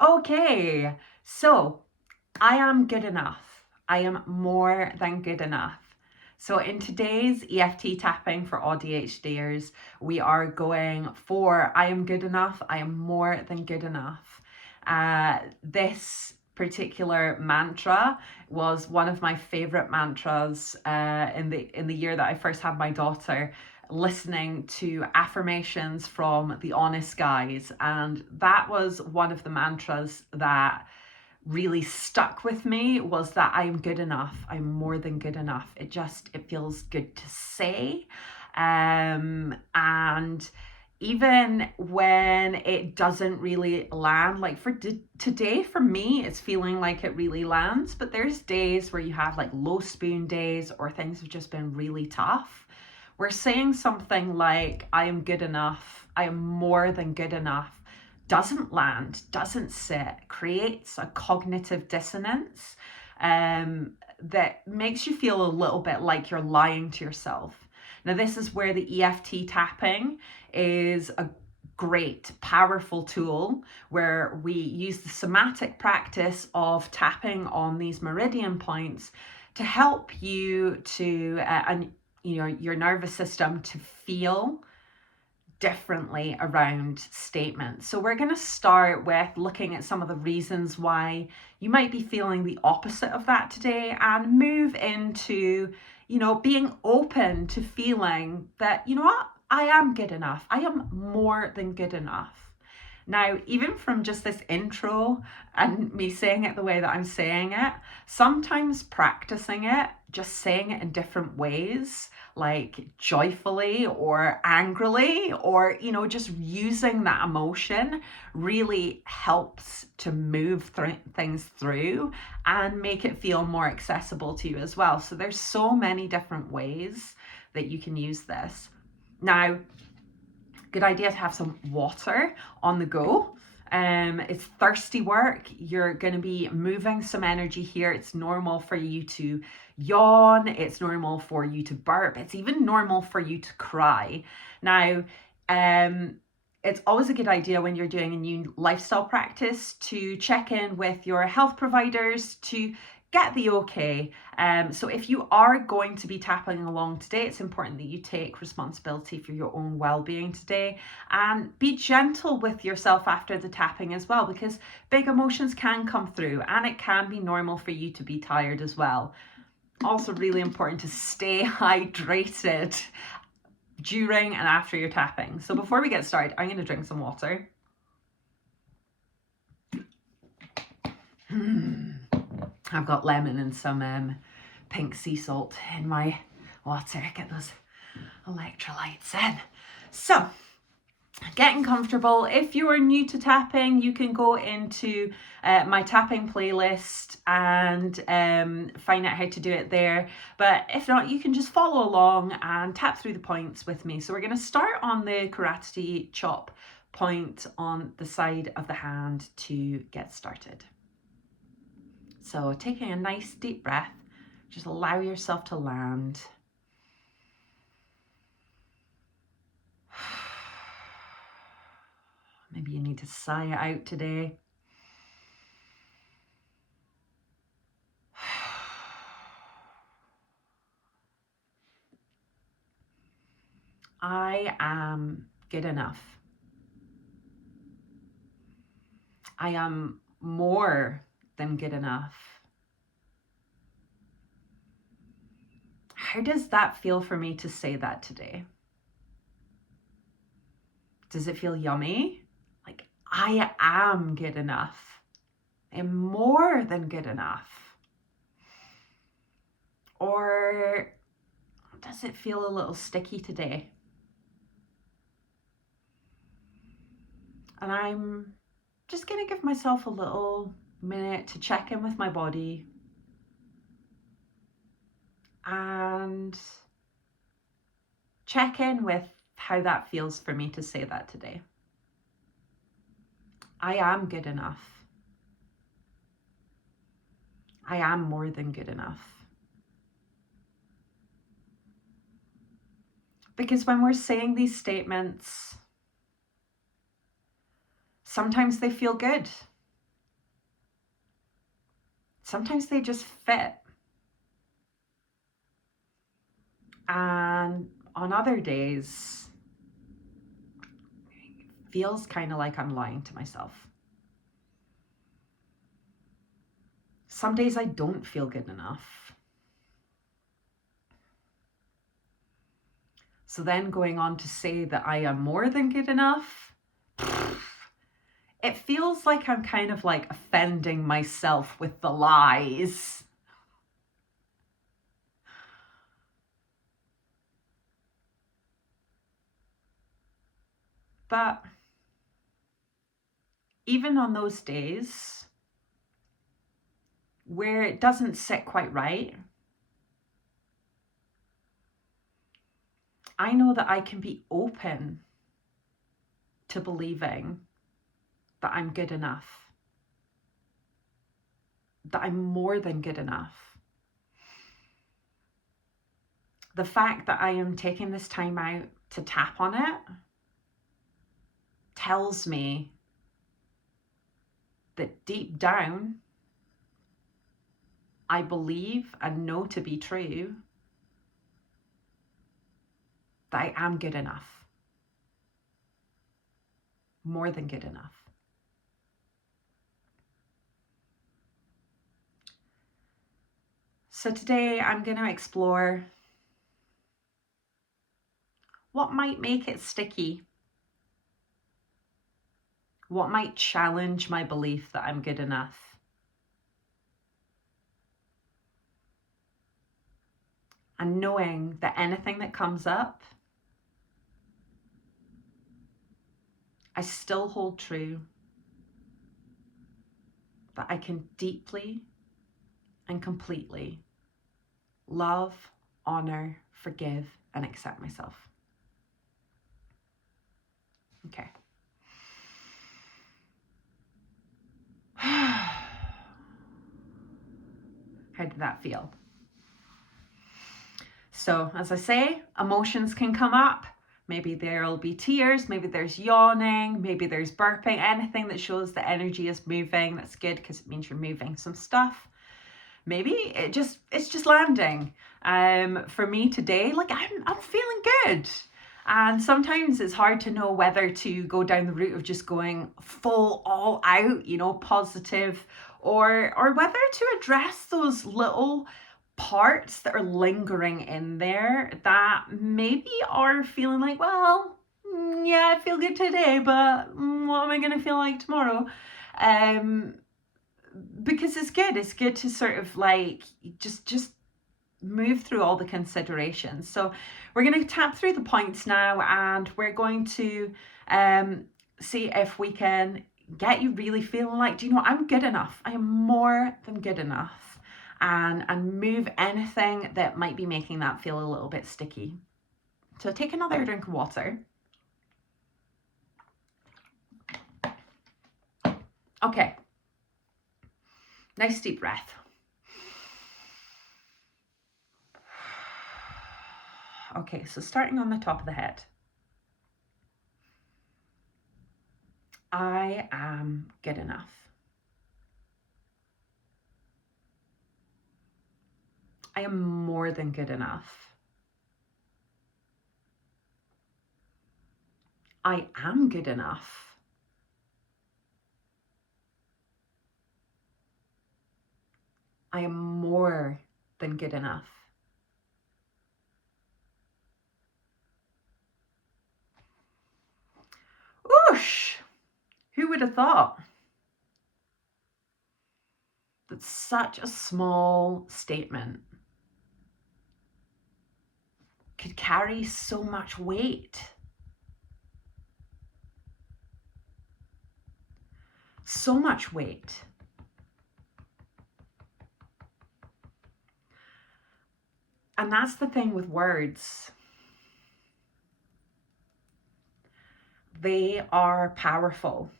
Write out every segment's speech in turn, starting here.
Okay, so I am good enough. I am more than good enough. So in today's EFT tapping for AuDHDers, we are going for I am good enough. I am more than good enough. This particular mantra was one of my favorite mantras in the year that I first had my daughter, listening to affirmations from the Honest Guys, and that was one of the mantras that really stuck with me, was that I'm good enough. I'm more than good enough. It feels good to say. And even when it doesn't really land, like today for me, it's feeling like it really lands, but there's days where you have like low spoon days or things have just been really tough. We're saying something like, I am good enough, I am more than good enough, doesn't land, doesn't sit, creates a cognitive dissonance that makes you feel a little bit like you're lying to yourself. Now, this is where the EFT tapping is a great, powerful tool where we use the somatic practice of tapping on these meridian points to help you to, and your nervous system to feel differently around statements. So we're going to start with looking at some of the reasons why you might be feeling the opposite of that today, and move into, being open to feeling that, you know what, I am good enough. I am more than good enough. Now, even from just this intro and me saying it the way that I'm saying it, sometimes practicing it, just saying it in different ways, like joyfully or angrily, or, just using that emotion really helps to move things through and make it feel more accessible to you as well. So there's so many different ways that you can use this. Now, good idea to have some water on the go. It's thirsty work. You're going to be moving some energy here. It's normal for you to yawn. It's normal for you to burp. It's even normal for you to cry. Now, it's always a good idea when you're doing a new lifestyle practice to check in with your health providers to get the okay. So if you are going to be tapping along today, it's important that you take responsibility for your own well-being today, and be gentle with yourself after the tapping as well, because big emotions can come through and it can be normal for you to be tired as well. Also really important to stay hydrated during and after your tapping. So before we get started, I'm going to drink some water. I've got lemon and some pink sea salt in my water. Get those electrolytes in. So, getting comfortable. If you are new to tapping, you can go into my tapping playlist and find out how to do it there. But if not, you can just follow along and tap through the points with me. So we're going to start on the karate chop point on the side of the hand to get started. So taking a nice deep breath, just allow yourself to land. Maybe you need to sigh it out today. I am good enough. I am more than good enough. How does that feel for me to say that today? Does it feel yummy? Like, I am good enough. I'm more than good enough. Or does it feel a little sticky today? And I'm just going to give myself a little minute to check in with my body and check in with how that feels for me to say that today. I am good enough. I am more than good enough. Because when we're saying these statements, sometimes they feel good. Sometimes they just fit. And on other days, it feels kind of like I'm lying to myself. Some days I don't feel good enough. So then going on to say that I am more than good enough, it feels like I'm kind of like offending myself with the lies. But even on those days where it doesn't sit quite right, I know that I can be open to believing that I'm good enough, that I'm more than good enough. The fact that I am taking this time out to tap on it tells me that deep down, I believe and know to be true that I am good enough, more than good enough. So today I'm going to explore what might make it sticky, what might challenge my belief that I'm good enough. And knowing that anything that comes up, I still hold true that I can deeply and completely love, honor, forgive, and accept myself. Okay. How did that feel? So, as I say, emotions can come up. Maybe there'll be tears, maybe there's yawning, maybe there's burping, anything that shows the energy is moving. That's good because it means you're moving some stuff. Maybe it's just landing. For me today, like I'm feeling good. And sometimes it's hard to know whether to go down the route of just going full all out, positive, or whether to address those little parts that are lingering in there that maybe are feeling like, well, yeah, I feel good today, but what am I going to feel like tomorrow? Because it's good to sort of like just move through all the considerations. So we're going to tap through the points now, and we're going to see if we can get you really feeling like, do you know what? I'm good enough. I am more than good enough. And move anything that might be making that feel a little bit sticky. So take another drink of water. Okay. Nice deep breath. Okay, so starting on the top of the head. I am good enough. I am more than good enough. I am good enough. I am more than good enough. Oosh! Who would have thought that such a small statement could carry so much weight? So much weight. And that's the thing with words. They are powerful.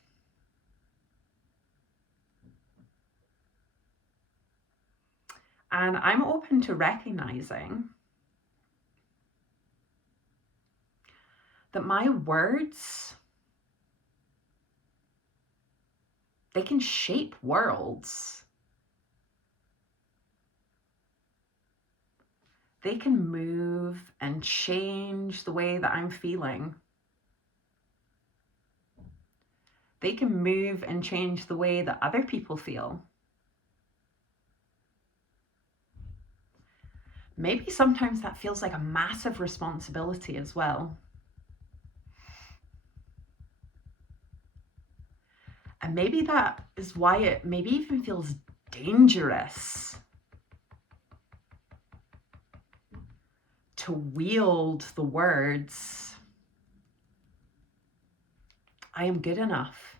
And I'm open to recognizing that my words, they can shape worlds. they can move and change the way that I'm feeling. They can move and change the way that other people feel. Maybe sometimes that feels like a massive responsibility as well. And maybe that is why it maybe even feels dangerous to wield the words, I am good enough.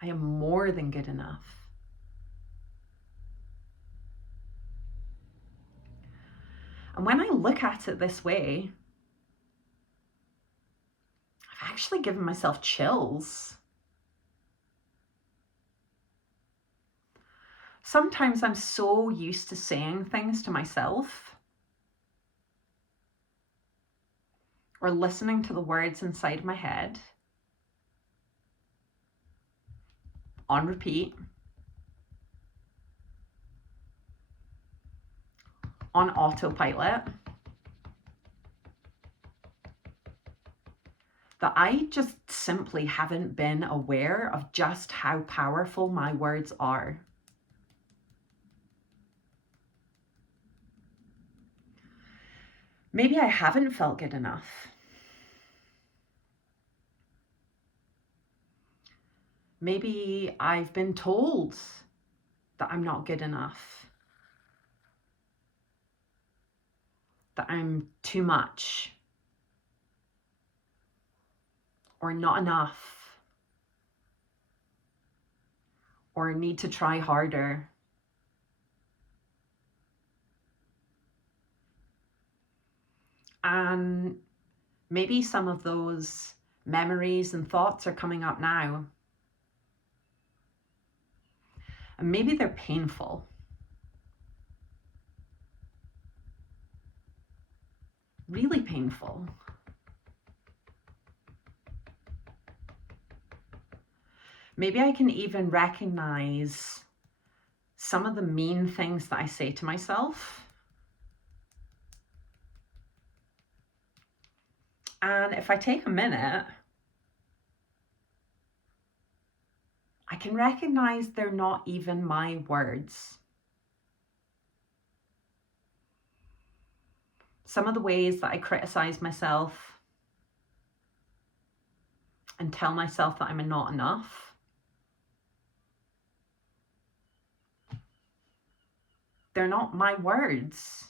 I am more than good enough. And when I look at it this way, I've actually given myself chills. Sometimes I'm so used to saying things to myself or listening to the words inside my head on repeat, on autopilot, that I just simply haven't been aware of just how powerful my words are. Maybe I haven't felt good enough. Maybe I've been told that I'm not good enough, that I'm too much, or not enough, or need to try harder. And maybe some of those memories and thoughts are coming up now. And maybe they're painful. Really painful. Maybe I can even recognize some of the mean things that I say to myself. And if I take a minute, I can recognize they're not even my words. Some of the ways that I criticize myself and tell myself that I'm not enough, they're not my words.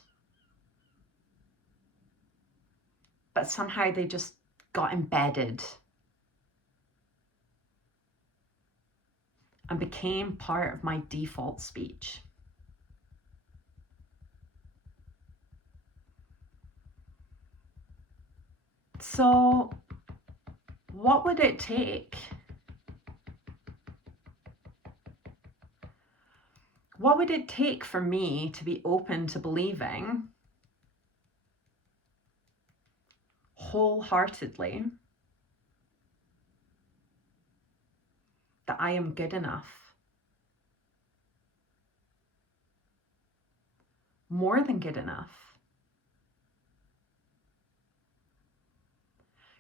But somehow they just got embedded and became part of my default speech. So, what would it take? What would it take for me to be open to believing wholeheartedly that I am good enough? More than good enough?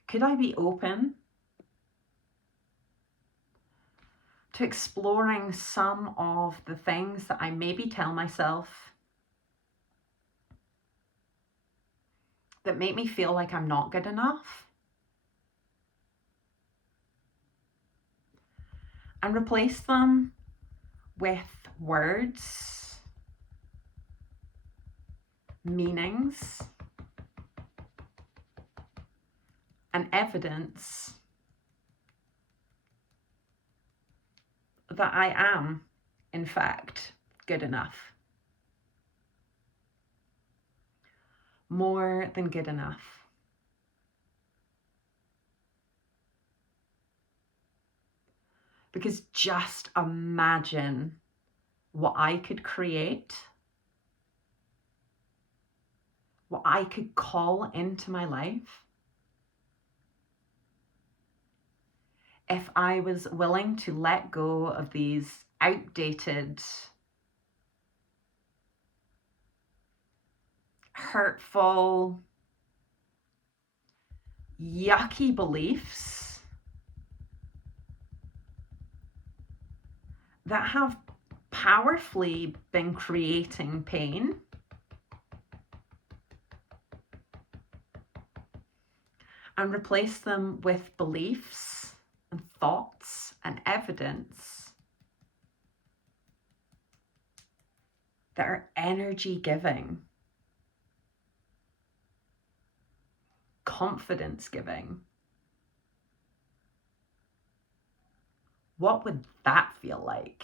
Could I be open to exploring some of the things that I maybe tell myself that make me feel like I'm not good enough, and replace them with words, meanings, and evidence that I am, in fact, good enough. More than good enough. Because just imagine what I could create, what I could call into my life if I was willing to let go of these outdated hurtful, yucky beliefs that have powerfully been creating pain, and replace them with beliefs and thoughts and evidence that are energy giving, confidence giving. What would that feel like?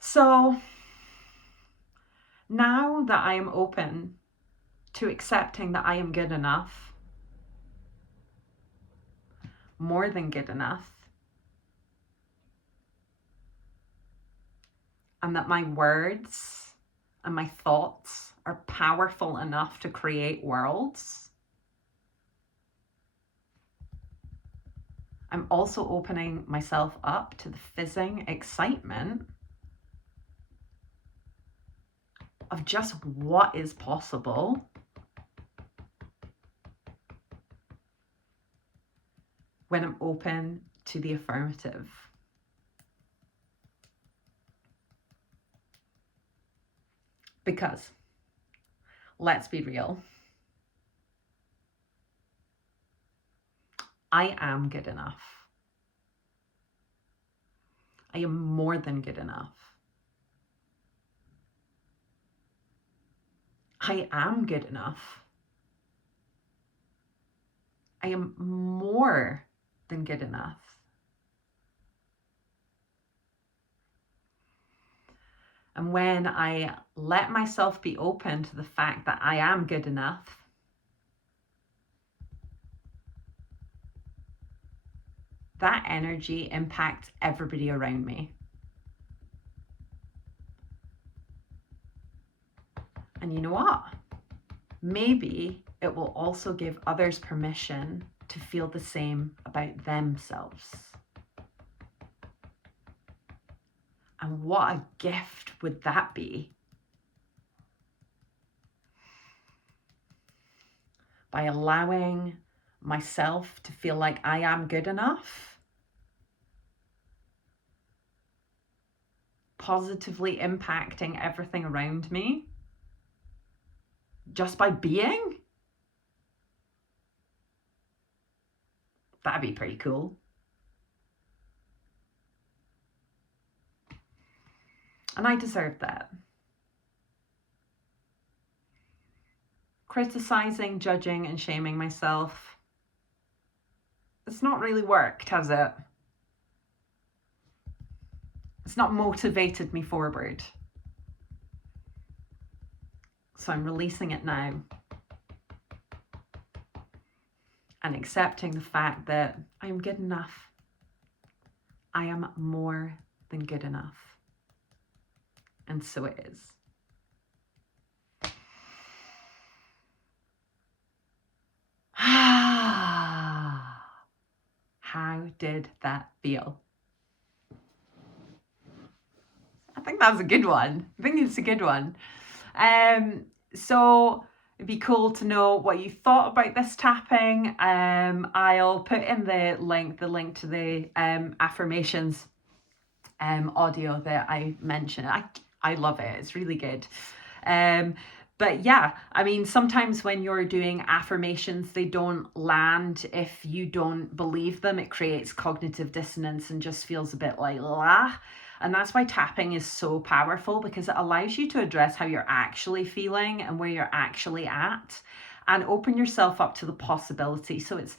So now that I am open to accepting that I am good enough, more than good enough, and that my words and my thoughts are powerful enough to create worlds, I'm also opening myself up to the fizzing excitement of just what is possible when I'm open to the affirmative. Because, let's be real, I am good enough. I am more than good enough. I am good enough. I am more than good enough. And when I let myself be open to the fact that I am good enough, that energy impacts everybody around me. And you know what? Maybe it will also give others permission to feel the same about themselves. And what a gift would that be? By allowing myself to feel like I am good enough, positively impacting everything around me, just by being, that'd be pretty cool. And I deserve that. Criticizing, judging, and shaming myself, it's not really worked, has it? It's not motivated me forward. So I'm releasing it now and accepting the fact that I am good enough. I am more than good enough. And so it is. How did that feel? I think that was a good one. I think it's a good one. So it'd be cool to know what you thought about this tapping. I'll put in the link to the affirmations audio that I mentioned. I love it. It's really good. But yeah, I mean, sometimes when you're doing affirmations, they don't land if you don't believe them. It creates cognitive dissonance and just feels a bit like, lah. And that's why tapping is so powerful, because it allows you to address how you're actually feeling and where you're actually at, and open yourself up to the possibility. So it's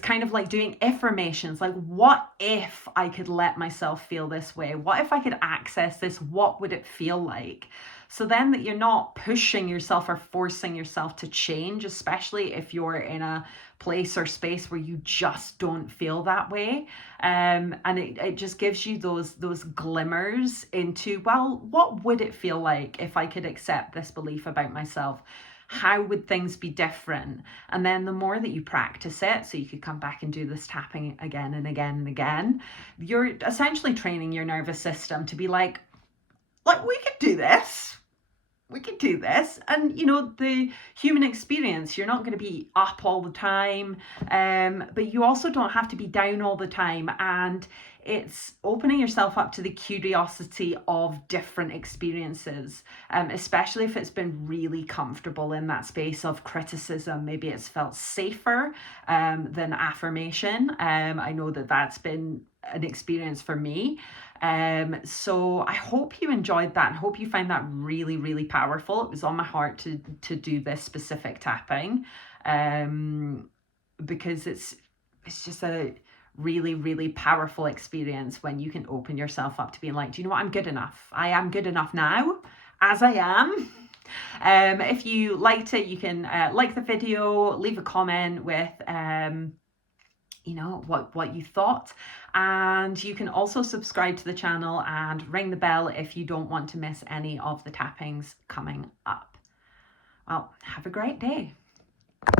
kind of like doing affirmations, like, what if I could let myself feel this way? What if I could access this? What would it feel like? So then that you're not pushing yourself or forcing yourself to change, especially if you're in a place or space where you just don't feel that way. And it just gives you those glimmers into, well, what would it feel like if I could accept this belief about myself? how would things be different? And then the more that you practice it, so you could come back and do this tapping again and again and again, you're essentially training your nervous system to be like, we could do this. We could do this. And you know, the human experience, you're not going to be up all the time, but you also don't have to be down all the time. And it's opening yourself up to the curiosity of different experiences, especially if it's been really comfortable in that space of criticism. Maybe it's felt safer than affirmation. I know that that's been an experience for me. So I hope you enjoyed that and hope you find that really, really powerful. It was on my heart to do this specific tapping, because it's just a really, really powerful experience when you can open yourself up to being like, do you know what? I'm good enough. I am good enough now as I am. If you liked it, you can like the video, leave a comment with you know, what you thought, and you can also subscribe to the channel and ring the bell if you don't want to miss any of the tappings coming up. Well, have a great day.